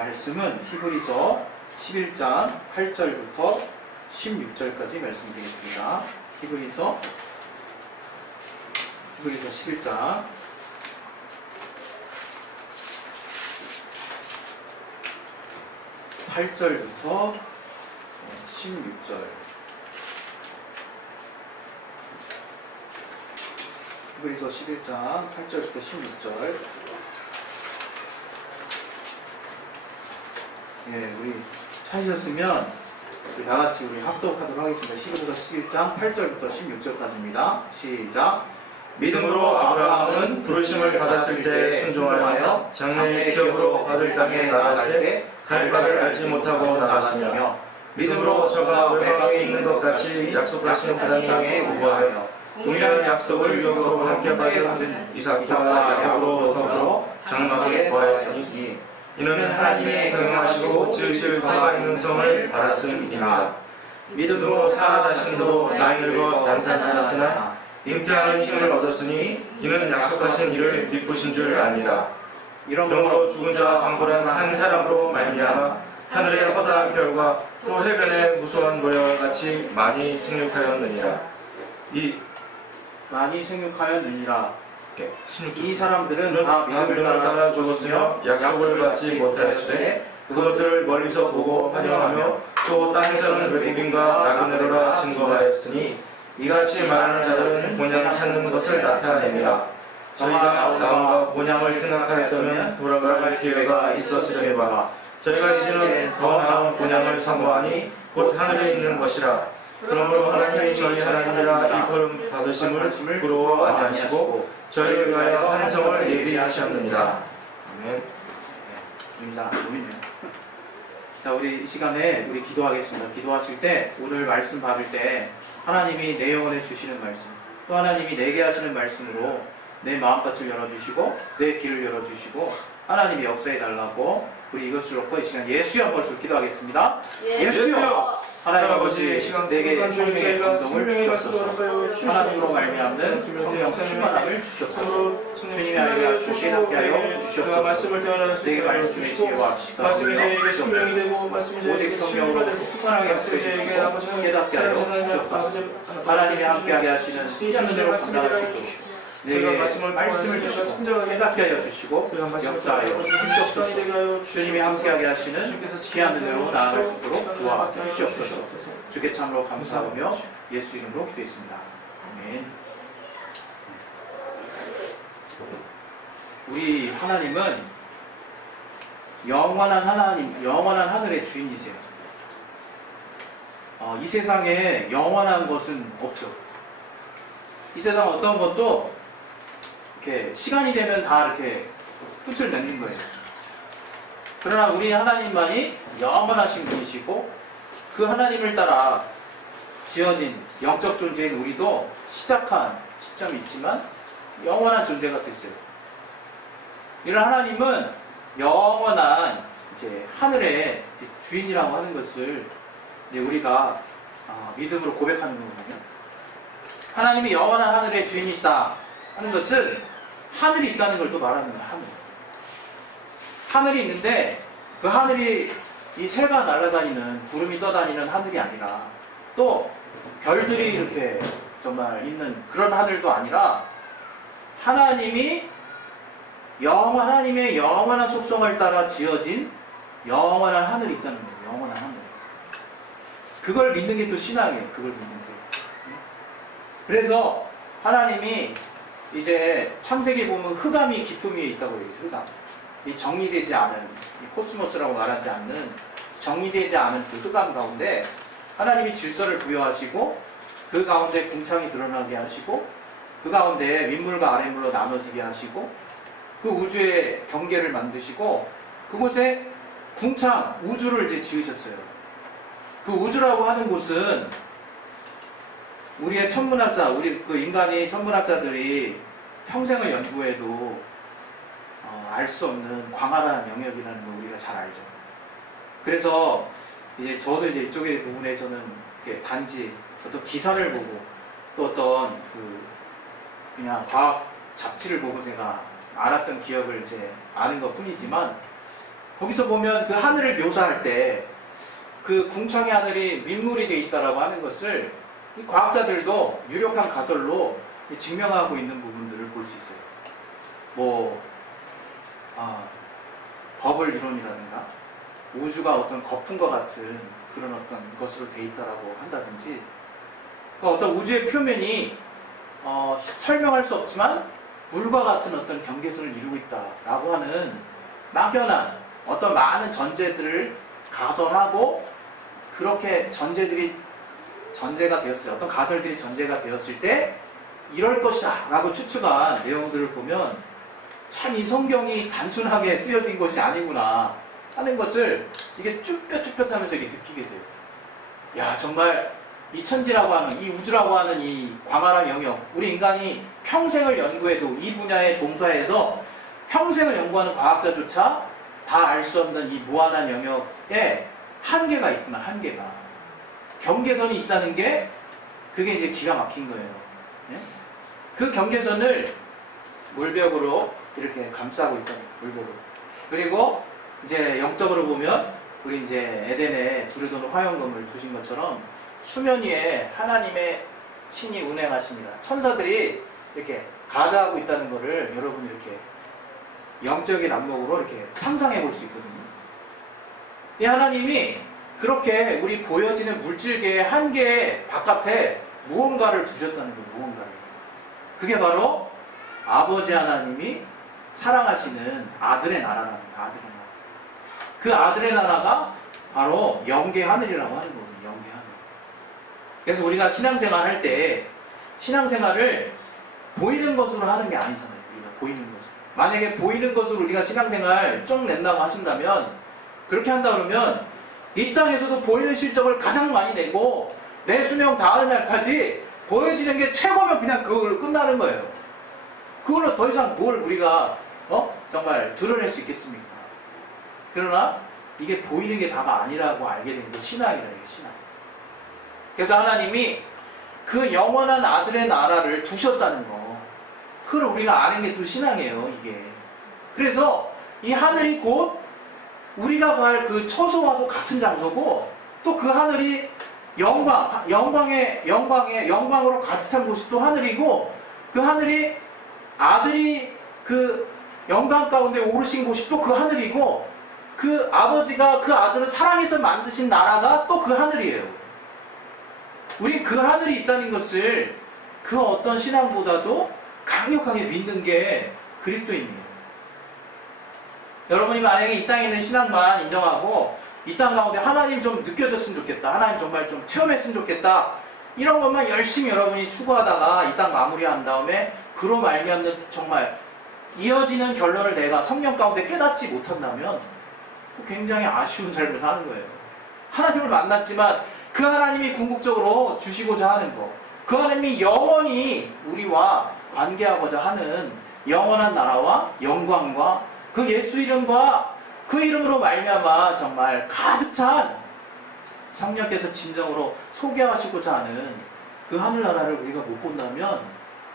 말씀은 히브리서 11장 8절부터 16절까지 말씀드리겠습니다. 히브리서 11장 8절부터 16절. 히브리서 11장 8절부터 16절. 예, 우리 찾으셨으면 다 같이 우리 합독하도록 하겠습니다. 히브리서 11장 8절부터 16절까지입니다. 시작. 믿음으로 아브라함은 부르심을 받았을 때 순종하여 장래의 기업으로 받을 땅에 나갈새 갈 바를 알지 못하고 나갔으며 믿음으로 저가 외방에 있는 것 같이 약속하신 하나님께 우거하여 동일한 약속을 유업으로 함께 받은 이삭과 야곱으로 더불어 장막에 거하였으니 이는 하나님의 경영하시고 지으실 바가 있는 성을 알았음이니라. 믿음으로 사라 자신도 나이 늙어 단산하였으나 잉태하는 힘을 얻었으니 이는 약속하신 이를 믿으신 줄 압니다. 이러므로 죽은 자와 방불한 한 사람으로 말미암아 하늘의 허다한 별과 또 해변의 무수한 모래와 같이 많이 생육하였느니라. 많이 생육하였느니라. 16절. 이 사람들은 다 믿음을 따라 죽었으며 약속을 받지 못하였으되 그것들을 멀리서 보고 환영하며 또 땅에서는 외국인과 나그네로라 증거하였으니 이같이 말하는 자들은 본향 찾는 것을 나타내니라. 저희가 나온과 본향을 생각하였다면 돌아갈 기회가 있었으려니와 저희가 이제는 더 나은 본향을 사모하니 곧 하늘에 있는 것이라. 그러므로 하나님이 저희 하나님이라 일컬음 받으심을 부러워 아니하시고 저희를 위하여 한 성을 예비하셨느니라. 아멘. 자, 우리 이 시간에 우리 기도하겠습니다. 기도하실 때 오늘 말씀 받을 때 하나님이 내 영혼에 주시는 말씀, 또 하나님이 내게 하시는 말씀으로 내 마음밭을 열어주시고 내 길을 열어주시고 하나님이 역사해 달라고 우리 이것을 놓고 이 시간 예수여 한번 기도하겠습니다. 예수여! 하나님 아버지, 내게 생명의 감동을 주시옵소서. 하나님으로 말미암는 성령 충만함을 주시옵소서. 주님이 알게 주시게 함께 하여 주시옵소서. 내게 말씀의 지혜와 지식을 주시옵소서. 오직 성령으로 충만하게 쓰여주시고 깨닫게 하여 주시옵소서. 하나님이 함께하게 하시는 시간대로 감당할 수 있도록 내게 말씀을 주시고 깨닫게 하여 주시고 역사하여 주시옵소서. 주님이 함께하게 하시는 귀한 은혜로 나아갈 수 있도록 도와주시옵소서. 주께 참으로 감사하며 예수 이름으로 기도했습니다. 아멘. 우리 하나님은 영원한 하나님, 영원한 하늘의 주인이세요. 이 세상에 영원한 것은 없죠. 이 세상 어떤 것도 이렇게 시간이 되면 다 이렇게 끝을 맺는 거예요. 그러나 우리 하나님만이 영원하신 분이시고 그 하나님을 따라 지어진 영적 존재인 우리도 시작한 시점이 있지만 영원한 존재가 됐어요. 이런 하나님은 영원한 이제 하늘의 주인이라고 하는 것을 이제 우리가 믿음으로 고백하는 거거든요. 하나님이 영원한 하늘의 주인이시다 하는 것은 하늘이 있다는 걸 또 말하는 거예요. 하늘이 있는데 그 하늘이 이 새가 날아다니는 구름이 떠다니는 하늘이 아니라 또 별들이 이렇게 정말 있는 그런 하늘도 아니라 하나님의 영원한 속성을 따라 지어진 영원한 하늘이 있다는 거예요. 영원한 하늘. 그걸 믿는 게 또 신앙이에요. 그걸 믿는 게. 그래서 하나님이 이제 창세기 보면 흑암이 깊음 위에 있다고 해요. 흑암. 이 정리되지 않은, 이 코스모스라고 말하지 않는 정리되지 않은 그 흑암 가운데 하나님이 질서를 부여하시고 그 가운데 궁창이 드러나게 하시고 그 가운데 윗물과 아랫물로 나눠지게 하시고 그 우주의 경계를 만드시고 그곳에 궁창, 우주를 이제 지으셨어요. 그 우주라고 하는 곳은 우리의 천문학자, 우리 그 인간이 천문학자들이 평생을 연구해도 알 수 없는 광활한 영역이라는 걸 우리가 잘 알죠. 그래서 이제 저도 이제 이쪽의 부분에서는 이렇게 단지 어떤 기사를 보고 또 어떤 그냥 과학 잡지를 보고 제가 알았던 기억을 이제 아는 것 뿐이지만 거기서 보면 그 하늘을 묘사할 때 그 궁창의 하늘이 민물이 되어 있다라고 하는 것을 이 과학자들도 유력한 가설로 증명하고 있는 부분들을 볼 수 있어요. 뭐 버블 이론이라든가 우주가 어떤 거품과 같은 그런 어떤 것으로 되어 있다라고 한다든지, 그러니까 어떤 우주의 표면이 설명할 수 없지만 물과 같은 어떤 경계선을 이루고 있다라고 하는 막연한 어떤 많은 전제들을 가설하고, 그렇게 전제가 되었을 때, 어떤 가설들이 전제가 되었을 때 이럴 것이다 라고 추측한 내용들을 보면 참 이 성경이 단순하게 쓰여진 것이 아니구나 하는 것을 이게 쭈뼛쭈뼛하면서 이게 느끼게 돼요. 야, 정말 이 천지라고 하는, 이 우주라고 하는 이 광활한 영역, 우리 인간이 평생을 연구해도 이 분야에 종사해서 평생을 연구하는 과학자조차 다 알 수 없는 이 무한한 영역에 한계가 있구나, 한계가. 경계선이 있다는 게 그게 이제 기가 막힌 거예요. 예? 그 경계선을 물벽으로 이렇게 감싸고 있다는 거예요, 물벽으로. 그리고 이제 영적으로 보면 우리 이제 에덴에 두르도는 화영금을 두신 것처럼 수면 위에 하나님의 신이 운행하십니다. 천사들이 이렇게 가드하고 있다는 거를 여러분이 이렇게 영적인 안목으로 이렇게 상상해 볼 수 있거든요. 이 하나님이 그렇게 우리 보여지는 물질계의 한계 바깥에 무언가를 두셨다는 거예요. 무언가를. 그게 바로 아버지 하나님이 사랑하시는 아들의 나라라는 거예요. 아들의 나라. 그 아들의 나라가 바로 영계 하늘이라고 하는 거거든요. 영계 하늘. 그래서 우리가 신앙생활 할 때 신앙생활을 보이는 것으로 하는 게 아니잖아요. 우리가 보이는 것으로. 만약에 보이는 것으로 우리가 신앙생활 쭉 낸다고 하신다면, 그렇게 한다 그러면 이 땅에서도 보이는 실적을 가장 많이 내고 내 수명 다하는 날까지 보여지는 게 최고면 그냥 그걸로 끝나는 거예요. 그걸로 더 이상 뭘 우리가 정말 드러낼 수 있겠습니까? 그러나 이게 보이는 게 다가 아니라고 알게 된 게 신앙이라는 게 신앙. 그래서 하나님이 그 영원한 아들의 나라를 두셨다는 거, 그걸 우리가 아는 게 또 신앙이에요, 이게. 그래서 이 하늘이 곧 우리가 갈 그 처소와도 같은 장소고, 또 그 하늘이 영광으로 가득한 곳이 또 하늘이고, 그 하늘이 아들이 그 영광 가운데 오르신 곳이 또 그 하늘이고, 그 아버지가 그 아들을 사랑해서 만드신 나라가 또 그 하늘이에요. 우리 그 하늘이 있다는 것을 그 어떤 신앙보다도 강력하게 믿는 게 그리스도인이에요. 여러분이 만약에 이 땅에 있는 신앙만 인정하고 이 땅 가운데 하나님 좀 느껴졌으면 좋겠다, 하나님 정말 좀 체험했으면 좋겠다, 이런 것만 열심히 여러분이 추구하다가 이 땅 마무리한 다음에 그로 말미암는 정말 이어지는 결론을 내가 성령 가운데 깨닫지 못한다면 굉장히 아쉬운 삶을 사는 거예요. 하나님을 만났지만 그 하나님이 궁극적으로 주시고자 하는 것, 그 하나님이 영원히 우리와 관계하고자 하는 영원한 나라와 영광과 그 예수 이름과 그 이름으로 말미암아 정말 가득 찬 성령께서 진정으로 소개하시고자 하는 그 하늘나라를 우리가 못 본다면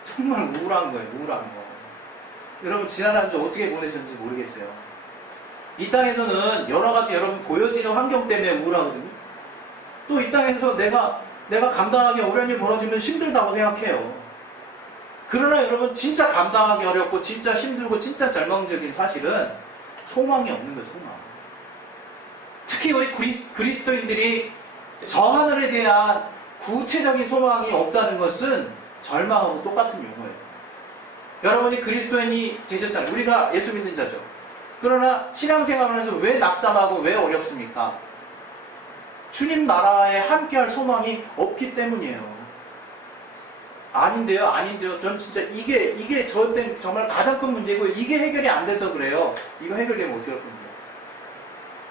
정말 우울한 거예요. 우울한 거. 여러분 지난 한 주 어떻게 보내셨는지 모르겠어요. 이 땅에서는 여러 가지 여러분 보여지는 환경 때문에 우울하거든요. 또 이 땅에서 내가 감당하기 어려운 일 벌어지면 힘들다고 생각해요. 그러나 여러분 진짜 감당하기 어렵고 진짜 힘들고 진짜 절망적인 사실은 소망이 없는 거예요. 소망. 특히 우리 그리스도인들이 저 하늘에 대한 구체적인 소망이 없다는 것은 절망하고 똑같은 용어예요. 여러분이 그리스도인이 되셨잖아요. 우리가 예수 믿는 자죠. 그러나 신앙생활을 하면서 왜 낙담하고 왜 어렵습니까? 주님 나라에 함께할 소망이 없기 때문이에요. 아닌데요. 전 진짜 이게 저한테 정말 가장 큰 문제고, 이게 해결이 안 돼서 그래요. 이거 해결되면 어떻게 할 건데요?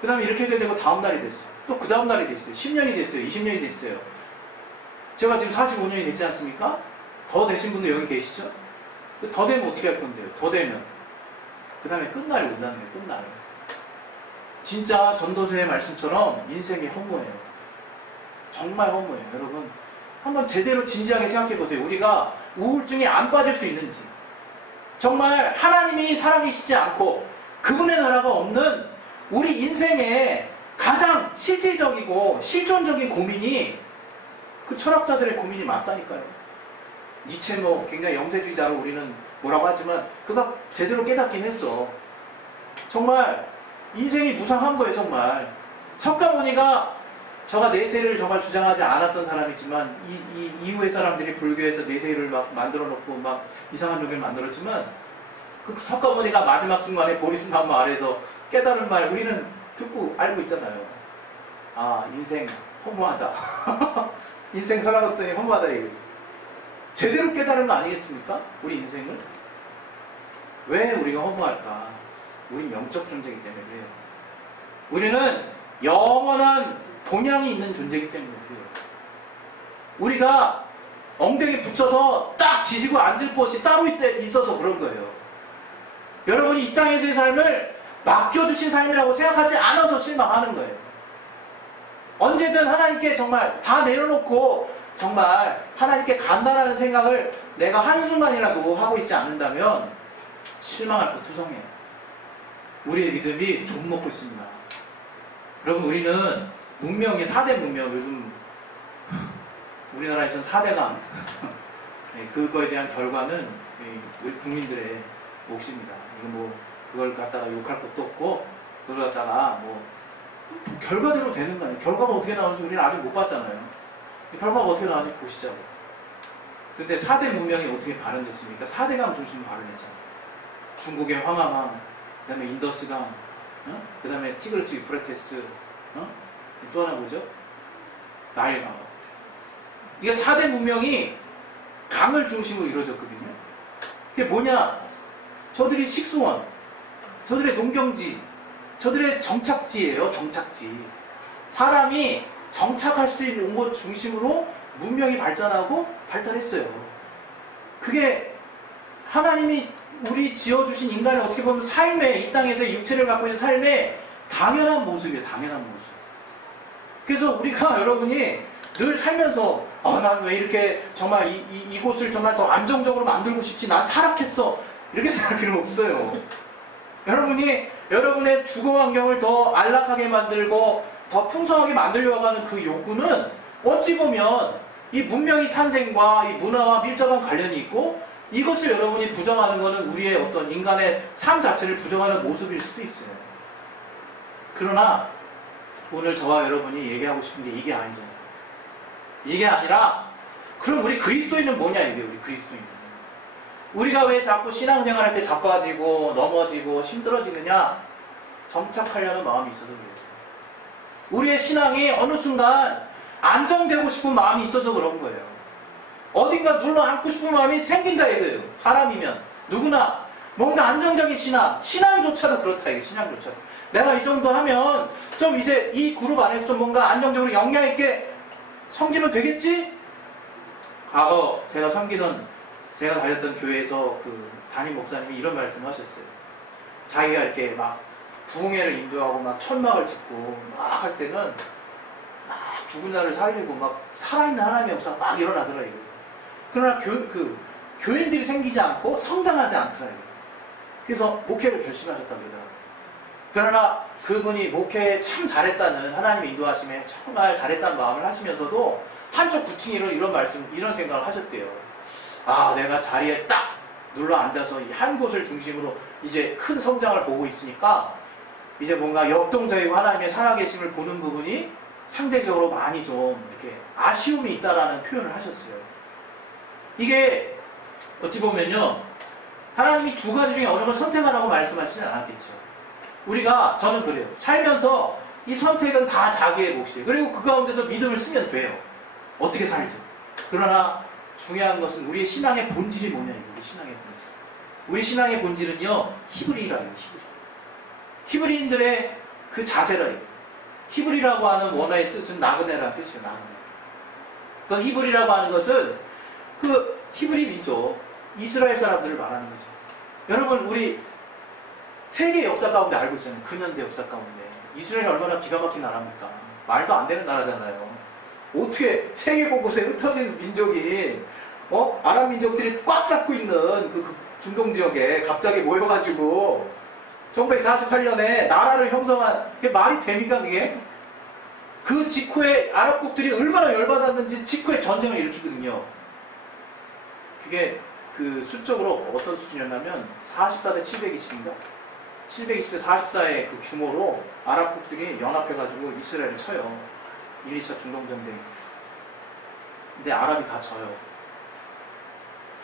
그 다음에 이렇게 해결되고 다음 날이 됐어요. 또 그 다음 날이 됐어요. 10년이 됐어요. 20년이 됐어요. 제가 지금 45년이 됐지 않습니까? 더 되신 분도 여기 계시죠? 더 되면 어떻게 할 건데요? 더 되면 그 다음에 끝날이 온다는 거예요. 끝날. 진짜 전도서의 말씀처럼 인생이 허무해요. 정말 허무해요. 여러분 한번 제대로 진지하게 생각해 보세요. 우리가 우울증에 안 빠질 수 있는지, 정말 하나님이 살아계시지 않고 그분의 나라가 없는 우리 인생의 가장 실질적이고 실존적인 고민이 그 철학자들의 고민이 맞다니까요. 니체 뭐 굉장히 영세주의자로 우리는 뭐라고 하지만 그가 제대로 깨닫긴 했어. 정말 인생이 무상한 거예요. 정말 석가모니가 저가 내세를 정말 주장하지 않았던 사람이지만 이 이후의 사람들이 불교에서 내세를 막 만들어 놓고 막 이상한 종교를 만들었지만 그 석가모니가 마지막 순간에 보리수나무 아래에서 깨달은 말 우리는 듣고 알고 있잖아요. 아, 인생 허무하다. 인생 살아갔더니 허무하다 이거. 제대로 깨달은 거 아니겠습니까? 우리 인생을. 왜 우리가 허무할까? 우린 영적 존재이기 때문에 그래요. 우리는 영원한 본향이 있는 존재이기 때문에 그래요. 우리가 엉덩이 붙여서 딱 지지고 앉을 곳이 따로 있어서 그런 거예요. 여러분이 이 땅에서의 삶을 맡겨주신 삶이라고 생각하지 않아서 실망하는 거예요. 언제든 하나님께 정말 다 내려놓고 정말 하나님께 간다라는 생각을 내가 한순간이라도 하고 있지 않는다면 실망할 것 투성이에요. 우리의 믿음이 좀 먹고 있습니다. 여러분, 우리는 문명이 4대 문명, 요즘 우리나라에서는 4대강 그거에 대한 결과는 우리 국민들의 몫입니다. 이거 뭐 그걸 갖다가 욕할 것도 없고 그걸 갖다가 뭐 결과대로 되는 거 아니에요. 결과가 어떻게 나오는지 우리는 아직 못 봤잖아요. 결과가 어떻게 나오는지 보시자고. 그런데 4대 문명이 어떻게 발현됐습니까? 4대강 중심으로 발현했잖아요. 중국의 황하강, 그 다음에 인더스강, 그 다음에 티그리스 유프라테스, 또 하나 뭐죠? 나일강. 이게 4대 문명이 강을 중심으로 이루어졌거든요. 그게 뭐냐? 저들이 식수원, 저들의 농경지, 저들의 정착지예요. 정착지. 사람이 정착할 수 있는 곳 중심으로 문명이 발전하고 발달했어요. 그게 하나님이 우리 지어주신 인간의 어떻게 보면 삶의, 이 땅에서 육체를 갖고 있는 삶의 당연한 모습이에요. 당연한 모습. 그래서 우리가 여러분이 늘 살면서 난 왜 이렇게 정말 이곳을 정말 더 안정적으로 만들고 싶지, 난 타락했어, 이렇게 생각할 필요 없어요. 여러분이 여러분의 주거 환경을 더 안락하게 만들고 더 풍성하게 만들려고 하는 그 욕구는 어찌 보면 이 문명의 탄생과 이 문화와 밀접한 관련이 있고, 이것을 여러분이 부정하는 것은 우리의 어떤 인간의 삶 자체를 부정하는 모습일 수도 있어요. 그러나 오늘 저와 여러분이 얘기하고 싶은 게 이게 아니잖아요. 이게 아니라 그럼 우리 그리스도인은 뭐냐 이게요. 우리 그리스도인. 우리가 왜 자꾸 신앙생활할 때 자빠지고 넘어지고 힘들어지느냐? 정착하려는 마음이 있어서 그래요. 우리의 신앙이 어느 순간 안정되고 싶은 마음이 있어서 그런 거예요. 어딘가 눌러 앉고 싶은 마음이 생긴다 이거예요. 사람이면 누구나 뭔가 안정적인 신앙조차도 그렇다 이게. 신앙조차도 내가 이 정도 하면 좀 이제 이 그룹 안에서 좀 뭔가 안정적으로 영향 있게 섬기면 되겠지? 과거 제가 다녔던 교회에서 그 담임 목사님이 이런 말씀을 하셨어요. 자기가 이렇게 막 부흥회를 인도하고 막 천막을 짓고 막 할 때는 막 죽은 자를 살리고 막 살아있는 하나님의 역사가 막 일어나더라 이거예요. 그러나 교인들이 생기지 않고 성장하지 않더라 이거예요. 그래서 목회를 결심하셨다고 그러더라고요. 그러나 그분이 목회에 참 잘했다는, 하나님의 인도하심에 정말 잘했다는 마음을 하시면서도 한쪽 구층이로 이런 생각을 하셨대요. 내가 자리에 딱 눌러 앉아서 이 한 곳을 중심으로 이제 큰 성장을 보고 있으니까 이제 뭔가 역동적이고 하나님의 살아계심을 보는 부분이 상대적으로 많이 좀 이렇게 아쉬움이 있다라는 표현을 하셨어요. 이게 어찌 보면요, 하나님이 두 가지 중에 어느 걸 선택하라고 말씀하시진 않았겠죠. 저는 그래요. 살면서 이 선택은 다 자기의 몫이에요. 그리고 그 가운데서 믿음을 쓰면 돼요. 어떻게 살죠. 그러나 중요한 것은 우리의 신앙의 본질이 뭐냐, 우리 신앙의 본질. 우리 신앙의 본질은요, 히브리라요, 히브리인들의 그 자세라 이거. 히브리라고 하는 원어의 뜻은 나그네라는 뜻이에요, 나그네. 그 히브리라고 하는 것은 그 히브리 민족, 이스라엘 사람들을 말하는 거죠. 여러분, 우리 세계 역사 가운데 알고 있잖아요. 근현대 역사 가운데. 이스라엘이 얼마나 기가 막힌 나라입니까? 말도 안 되는 나라잖아요. 어떻게 세계 곳곳에 흩어진 민족이, 아랍 민족들이 꽉 잡고 있는 그 중동 지역에 갑자기 모여가지고 1948년에 나라를 형성한, 그게 말이 됩니까, 그게? 그 직후에 아랍국들이 얼마나 열받았는지 직후에 전쟁을 일으키거든요. 그게 그 수적으로 어떤 수준이었냐면 44대 720인가? 720대 44의 그 규모로 아랍국들이 연합해가지고 이스라엘을 쳐요. 1, 2차 중동전쟁. 근데 아랍이 다 져요.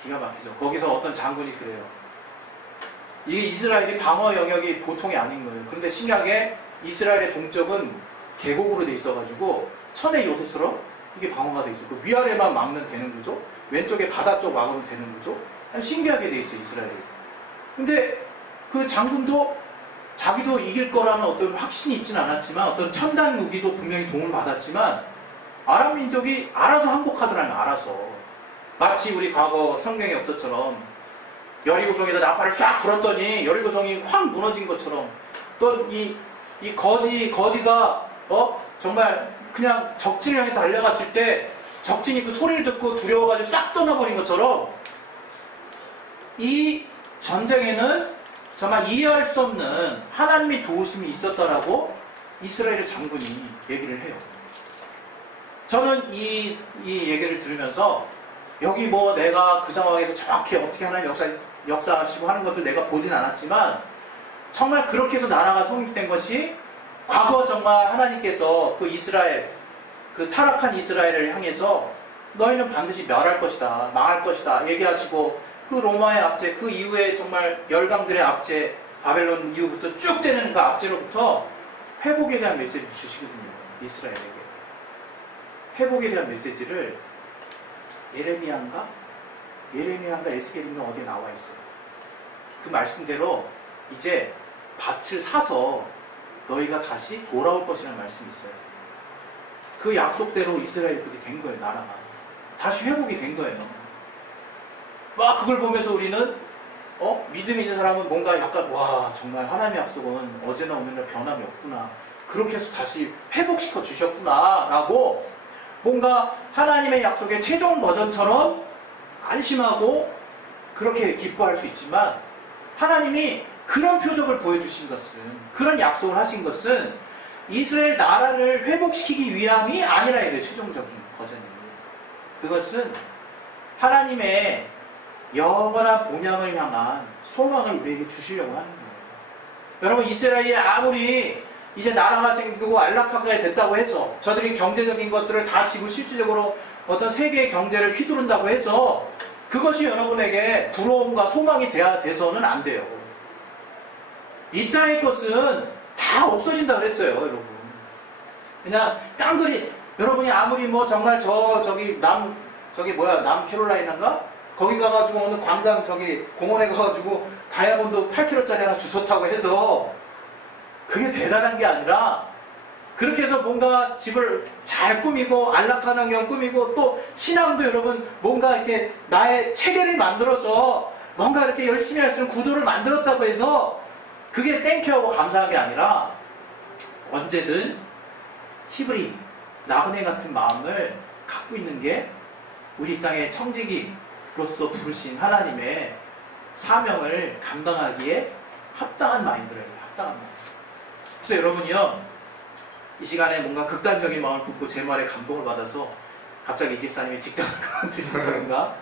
기가 막히죠. 거기서 어떤 장군이 그래요. 이게 이스라엘이 방어 영역이 보통이 아닌 거예요. 그런데 신기하게 이스라엘의 동쪽은 계곡으로 돼 있어가지고 천의 요새처럼 이게 방어가 돼 있어요. 그 위아래만 막으면 되는 거죠. 왼쪽에 바다 쪽 막으면 되는 거죠. 신기하게 돼 있어요, 이스라엘이. 근데 그 장군도 자기도 이길 거라는 어떤 확신이 있지는 않았지만 어떤 첨단 무기도 분명히 도움을 받았지만 아랍 민족이 알아서 항복하더라고요. 알아서. 마치 우리 과거 성경의 역사처럼 여리고성에다 나팔을 싹 불었더니 여리고성이 확 무너진 것처럼 또 이 거지가 정말 그냥 적진을 향해 달려갔을 때 적진이 그 소리를 듣고 두려워가지고 싹 떠나버린 것처럼 이 전쟁에는 정말 이해할 수 없는 하나님의 도우심이 있었다라고 이스라엘 장군이 얘기를 해요. 저는 이 얘기를 들으면서 여기 뭐 내가 그 상황에서 정확히 어떻게 하나님 역사하시고 하는 것을 내가 보진 않았지만 정말 그렇게 해서 나라가 성립된 것이 과거 정말 하나님께서 그 이스라엘, 그 타락한 이스라엘을 향해서 너희는 반드시 멸할 것이다, 망할 것이다 얘기하시고 그 로마의 압제, 그 이후에 정말 열강들의 압제, 바벨론 이후부터 쭉 되는 그 압제로부터 회복에 대한 메시지를 주시거든요. 이스라엘에게. 회복에 대한 메시지를 예레미야인가 에스겔인가 어디에 나와 있어요. 그 말씀대로 이제 밭을 사서 너희가 다시 돌아올 것이라는 말씀이 있어요. 그 약속대로 이스라엘이 그렇게 된 거예요. 나라가 다시 회복이 된 거예요. 와, 그걸 보면서 우리는 믿음이 있는 사람은 뭔가 약간 와, 정말 하나님의 약속은 어제나 오늘이나 변함이 없구나, 그렇게 해서 다시 회복시켜 주셨구나 라고 뭔가 하나님의 약속의 최종 버전처럼 안심하고 그렇게 기뻐할 수 있지만 하나님이 그런 표적을 보여주신 것은, 그런 약속을 하신 것은 이스라엘 나라를 회복시키기 위함이 아니라 이게 최종적인 버전이에요. 그것은 하나님의 영원한 본향을 향한 소망을 우리에게 주시려고 하는 거예요. 여러분, 이스라엘이 아무리 이제 나라가 생기고 안락하게 됐다고 해서 저들이 경제적인 것들을 다 지고 실질적으로 어떤 세계의 경제를 휘두른다고 해서 그것이 여러분에게 부러움과 소망이 돼서는 안 돼요. 이 땅의 것은 다 없어진다 그랬어요, 여러분. 그냥 깡그리 여러분이 아무리 뭐 정말 남캐롤라이나인가? 거기 가가지고 오늘 광장 공원에 가가지고 다이아몬드 8kg짜리 하나 주웠다고 해서 그게 대단한 게 아니라 그렇게 해서 뭔가 집을 잘 꾸미고 안락한 환경 꾸미고 또 신앙도 여러분 뭔가 이렇게 나의 체계를 만들어서 뭔가 이렇게 열심히 할 수 있는 구도를 만들었다고 해서 그게 땡큐하고 감사한 게 아니라 언제든 히브리 나그네 같은 마음을 갖고 있는 게 우리 땅의 청지기로서 부르신 하나님의 사명을 감당하기에 합당한 마인드래요. 합당한 마인드. 그래서 여러분이요, 이 시간에 뭔가 극단적인 마음을 품고 제 말에 감동을 받아서 갑자기 이 집사님이 직장을 그만두신다든가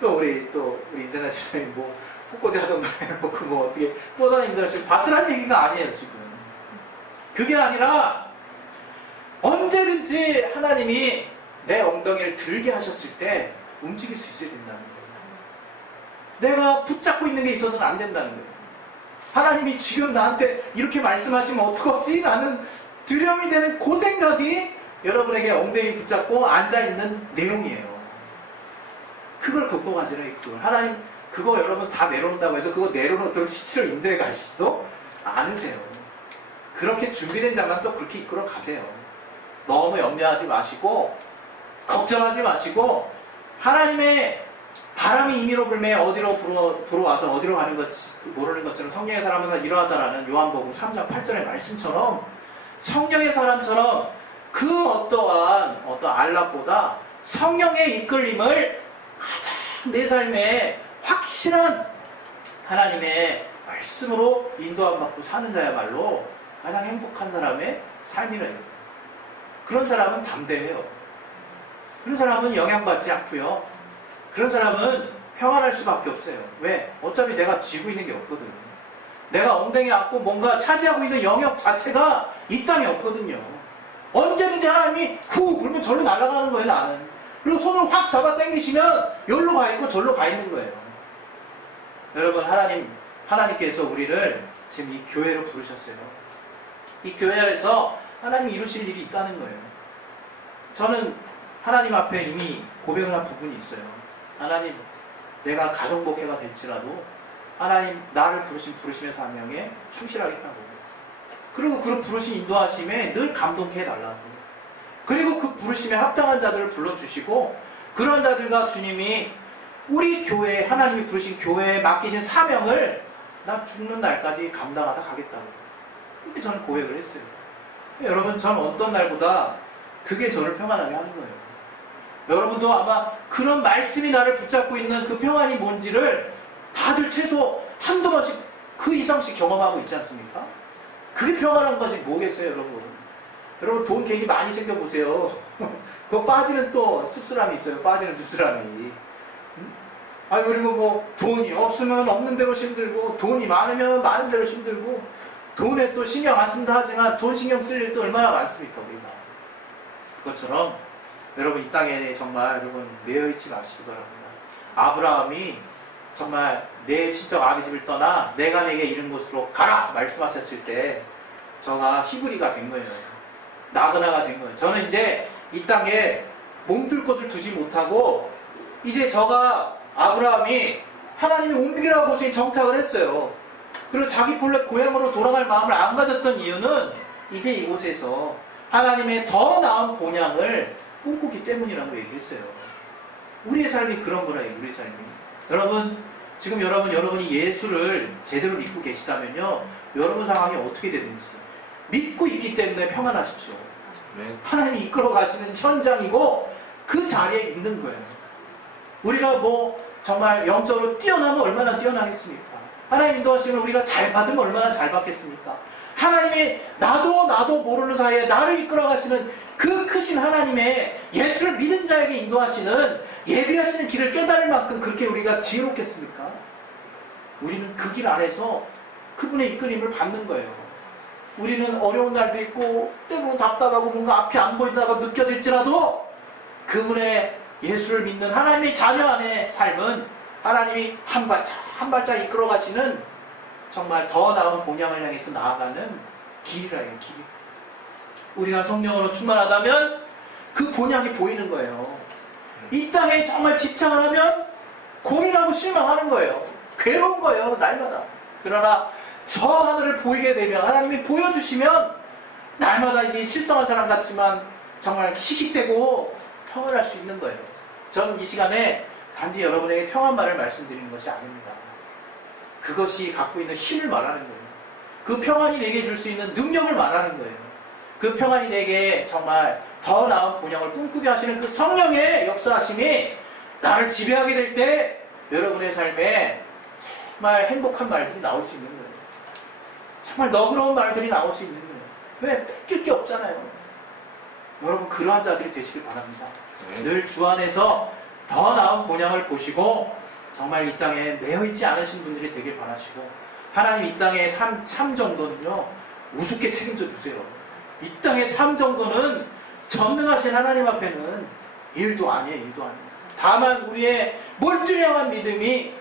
또 우리 이세나 집사님이 뭐 꽃꽂이 하던가 해놓고 뭐 어떻게 떠다닌다 지금 받으라는 얘기가 아니에요. 지금 그게 아니라 언제든지 하나님이 내 엉덩이를 들게 하셨을 때 움직일 수 있어야 된다는 거예요. 내가 붙잡고 있는 게 있어서는 안 된다는 거예요. 하나님이 지금 나한테 이렇게 말씀하시면 어떡하지? 라는 두려움이 되는 그 생각이 여러분에게 엉덩이 붙잡고 앉아있는 내용이에요. 그걸 극복하시라. 하나님 그거 여러분 다 내려놓는다고 해서 그거 내려놓도록 실제로 인도에 가시지도 않으세요. 그렇게 준비된 자만 또 그렇게 이끌어 가세요. 너무 염려하지 마시고 걱정하지 마시고 하나님의 바람이 임의로 불매 어디로 불어와서 어디로 가는 것 모르는 것처럼 성령의 사람은 이러하다라는 요한복음 3장 8절의 말씀처럼 성령의 사람처럼 그 어떠한 안락보다 성령의 이끌림을 가장 내 삶에 확실한 하나님의 말씀으로 인도함 받고 사는 자야말로 가장 행복한 사람의 삶이라는 거예요. 그런 사람은 담대해요. 그런 사람은 영향받지 않고요. 그런 사람은 평안할 수밖에 없어요. 왜? 어차피 내가 쥐고 있는 게 없거든. 내가 엉덩이 안고 뭔가 차지하고 있는 영역 자체가 이 땅에 없거든요. 언제든지 하나님이 후 불면 절로 날아가는 거예요, 나는. 그리고 손을 확 잡아 당기시면 여기로 가 있고 절로 가 있는 거예요. 여러분, 하나님께서 우리를 지금 이 교회로 부르셨어요. 이 교회 안에서 하나님이 이루실 일이 있다는 거예요. 저는 하나님 앞에 이미 고백을 한 부분이 있어요. 하나님, 내가 가정복회가 될지라도 하나님 나를 부르신 사명에 충실하겠다고. 그리고 그 부르신 인도하심에 늘 감동케 해달라고. 그리고 그 부르심에 합당한 자들을 불러주시고 그런 자들과 주님이 우리 교회, 하나님이 부르신 교회에 맡기신 사명을 나 죽는 날까지 감당하다 가겠다고. 그렇게 저는 고백을 했어요. 여러분, 전 어떤 날보다 그게 저를 평안하게 하는 거예요. 여러분도 아마 그런 말씀이 나를 붙잡고 있는 그 평안이 뭔지를 다들 최소 한두 번씩 그 이상씩 경험하고 있지 않습니까? 그게 평안한 거지 뭐겠어요, 여러분. 여러분, 돈 괜히 많이 생겨보세요. 그거 빠지는 또 씁쓸함이 있어요. 빠지는 씁쓸함이. 그리고 뭐 돈이 없으면 없는 대로 힘들고 돈이 많으면 많은 대로 힘들고 돈에 또 신경 안 쓴다 하지만 돈 신경 쓸 일도 얼마나 많습니까, 우리가. 그것처럼 여러분, 이 땅에 정말 여러분 매여있지 마시기 바랍니다. 아브라함이 정말 내 친척 아비집을 떠나 내가 내게 이른 곳으로 가라 말씀하셨을 때 저가 히브리가 된 거예요. 나그나가 된 거예요. 저는 이제 이 땅에 몸둘 곳을 두지 못하고 이제 저가 아브라함이 하나님이 옮기라고 곳에 정착을 했어요. 그리고 자기 본래 고향으로 돌아갈 마음을 안 가졌던 이유는 이제 이곳에서 하나님의 더 나은 본향을 꿈꾸기 때문이라고 얘기했어요. 우리의 삶이 그런 거라요. 우리의 삶이. 여러분, 지금 여러분이 예수를 제대로 믿고 계시다면요, 여러분 상황이 어떻게 되든지 믿고 있기 때문에 평안하십시오. 네. 하나님이 이끌어 가시는 현장이고 그 자리에 있는 거예요. 우리가 뭐 정말 영적으로 뛰어나면 얼마나 뛰어나겠습니까? 하나님 인도하시면 우리가 잘 받으면 얼마나 잘 받겠습니까? 하나님이 나도 모르는 사이에 나를 이끌어 가시는 그 크신 하나님의 예수를 믿은 자에게 인도하시는 예비하시는 길을 깨달을 만큼 그렇게 우리가 지혜롭겠습니까? 우리는 그 길 안에서 그분의 이끌림을 받는 거예요. 우리는 어려운 날도 있고 때로는 답답하고 뭔가 앞이 안 보인다고 느껴질지라도 그분의 예수를 믿는 하나님의 자녀 안의 삶은 하나님이 한 발짝 이끌어 가시는 정말 더 나은 본향을 향해서 나아가는 길이라 해요. 길. 우리가 성령으로 충만하다면 그 본향이 보이는 거예요. 이 땅에 정말 집착을 하면 고민하고 실망하는 거예요. 괴로운 거예요, 날마다. 그러나 저 하늘을 보이게 되면, 하나님이 보여주시면 날마다 이게 실성한 사람 같지만 정말 희식되고 평안할 수 있는 거예요. 전 이 시간에 단지 여러분에게 평안만을 말씀드리는 것이 아닙니다. 그것이 갖고 있는 힘을 말하는 거예요. 그 평안이 내게 줄 수 있는 능력을 말하는 거예요. 그 평안이 내게 정말 더 나은 본향을 꿈꾸게 하시는 그 성령의 역사하심이 나를 지배하게 될 때 여러분의 삶에 정말 행복한 말들이 나올 수 있는 거예요. 정말 너그러운 말들이 나올 수 있는 거예요. 왜? 뺏길 게 없잖아요. 여러분, 그러한 자들이 되시길 바랍니다. 늘 주 안에서 더 나은 본향을 보시고 정말 이 땅에 매여있지 않으신 분들이 되길 바라시고, 하나님 이 땅의 삶 정도는요 우습게 책임져 주세요. 이 땅의 삶 정도는 전능하신 하나님 앞에는 일도 아니에요. 일도 아니에요. 다만 우리의 멀쩡한 믿음이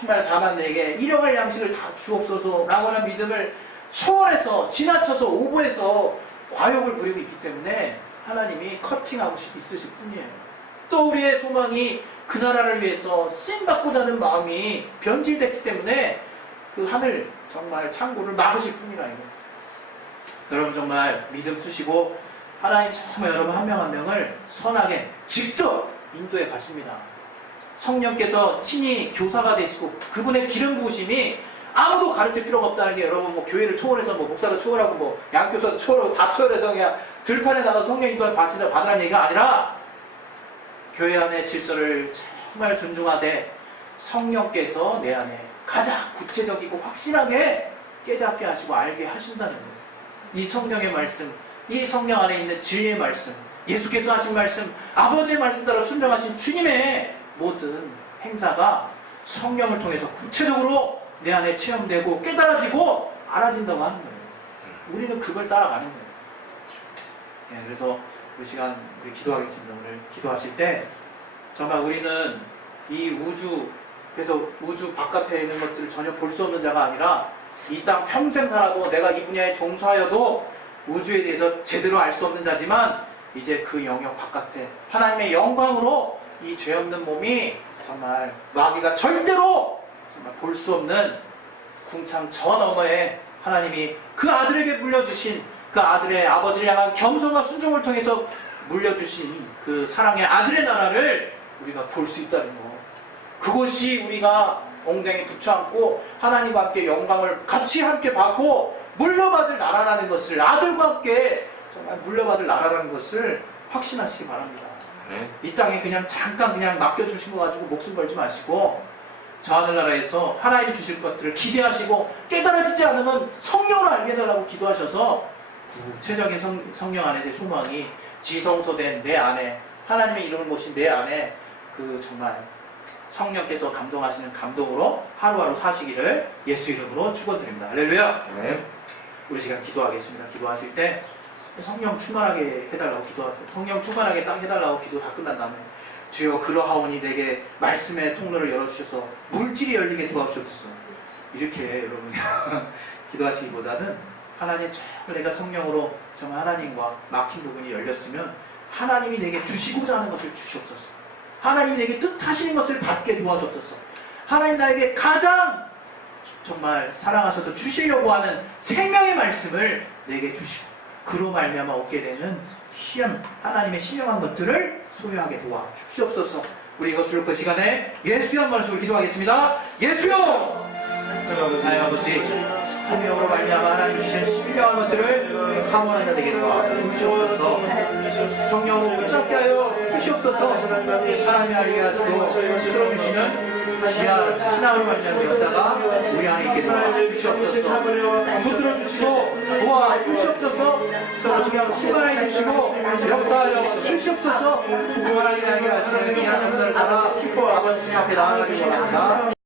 정말 다만 내게 일용할 양식을 다 주옵소서 라고 하는 믿음을 초월해서 지나쳐서 오버해서 과욕을 부리고 있기 때문에 하나님이 커팅하고 있으실 뿐이에요. 또 우리의 소망이 그 나라를 위해서 쓰임받고자 하는 마음이 변질됐기 때문에 그 하늘 정말 창고를 막으실 뿐이라 이거예요. 여러분 정말 믿음 쓰시고 하나님 정말 여러분 한 명 한 명을 선하게 직접 인도해 가십니다. 성령께서 친히 교사가 되시고 그분의 기름 부으심이 아무도 가르칠 필요가 없다는 게, 여러분 뭐 교회를 초월해서 뭐 목사도 초월하고 뭐 양교사도 초월하고 다 초월해서 그냥 들판에 나가서 성령 인도를 받으라는 얘기가 아니라, 교회 안의 질서를 정말 존중하되 성령께서 내 안에 가장 구체적이고 확실하게 깨닫게 하시고 알게 하신다는 거예요. 이 성령의 말씀, 이 성령 안에 있는 진리의 말씀, 예수께서 하신 말씀, 아버지의 말씀 따라 순종하신 주님의 모든 행사가 성령을 통해서 구체적으로 내 안에 체험되고 깨달아지고 알아진다고 하는 거예요. 우리는 그걸 따라가는 거예요. 예, 그래서 이 시간 우리 기도하겠습니다. 오늘 기도하실 때 정말 우리는 이 우주, 그래서 우주 바깥에 있는 것들을 전혀 볼 수 없는 자가 아니라 이 땅 평생 살아도 내가 이 분야에 종사하여도 우주에 대해서 제대로 알 수 없는 자지만 이제 그 영역 바깥에 하나님의 영광으로 이 죄 없는 몸이 정말 마귀가 절대로 정말 볼 수 없는 궁창 저 너머에 하나님이 그 아들에게 물려주신 그 아들의 아버지를 향한 겸손과 순종을 통해서 물려주신 그 사랑의 아들의 나라를 우리가 볼 수 있다는 거. 그것이 우리가 엉덩이 붙여안고 하나님과 함께 영광을 같이 함께 받고 물려받을 나라라는 것을, 아들과 함께 정말 물려받을 나라라는 것을 확신하시기 바랍니다. 네. 이 땅에 그냥 잠깐 그냥 맡겨주신 거 가지고 목숨 걸지 마시고 저 하늘나라에서 하나님이 주실 것들을 기대하시고 깨달아지지 않으면 성령을 알게 해달라고 기도하셔서 구체적인 성령 안에 내 소망이 지성소된 내 안에, 하나님의 이름을 모신 내 안에 그 정말 성령께서 감동하시는 감동으로 하루하루 사시기를 예수 이름으로 축원드립니다. 할렐루야. 네. 우리 시간 기도하겠습니다. 기도하실 때 성령 충만하게 해달라고 기도하세요. 성령 충만하게 딱 해달라고 기도 다 끝난 다음에 주여 그러하오니 내게 말씀의 통로를 열어주셔서 물질이 열리게 도와주옵소서. 이렇게 여러분 기도하시기보다는 하나님 정말 내가 성령으로 정말 하나님과 막힌 부분이 열렸으면 하나님이 내게 주시고자 하는 것을 주시옵소서. 하나님이 내게 뜻하시는 것을 받게 도와주옵소서. 하나님 나에게 가장 정말 사랑하셔서 주시려고 하는 생명의 말씀을 내게 주시고 그로 말미암아 얻게 되는 희연, 하나님의 신령한 것들을 소유하게 도와주시옵소서. 우리 이것을 그 시간에 예수의 한 말씀을 기도하겠습니다. 예수여! 하나님 아버지, 생명으로 말미암아 하나님 주신 신령한 것들을 사모하는 되게 도와주시옵소서. 성령으로 깨닫게 하여 주시옵소서. 하나님이 알게 하시고 들어주시는 귀한 신앙을 말미암은 역사가 우리 안에 있게 도와주시옵소서. 붙들어주시고 도와주시옵소서. 성령 충만하게 해주시고 역사하여 주시옵소서. 하나님이 알게 하시는 귀한 역사를 따라 아버지 주님 앞에 나아가기 원합니다.